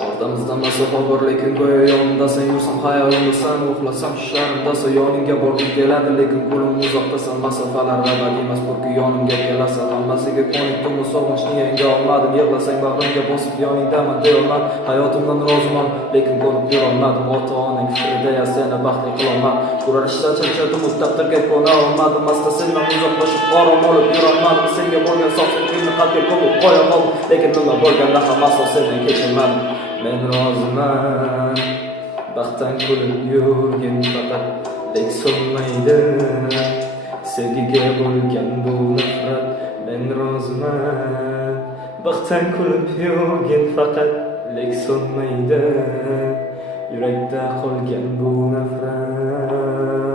Ortamizda masofa bor lekin go'yo yonimdasan, yursam hayolimdasan, uxlasam tushlarimdasan, yoningga borgim keladi lekin qo'lim uzoqdasan, masofalar abadiy emas, burki yonimga kelasan, hammasiga ko'nikdim, sog'inchni yenga olmadim, yig'lasang bag'rimga bosib yoningdaman deyolman, hayotimdan roziman lekin ko'nib yurolmadim, ota-onang fikrida ya seni baxtli qilolman, urar ishdan charchadim, taqdirga ko'na olmadim, asta sendan uzoqlashib orom olib yurolmadim, senga bo'lgan sofligimni qalbga ko'mib qo'ya qoldim, lekin nima bo'lganda ham aslo sendan kechirmadim. Men roziman, baxtdan kulib yurgin faqat, lek so'nmaydi sevgiga bo'lgan bu nafrat. Men roziman, baxtdan kulib yurgin faqat, lek so'nmaydi yurakda qolgan bu nafrat.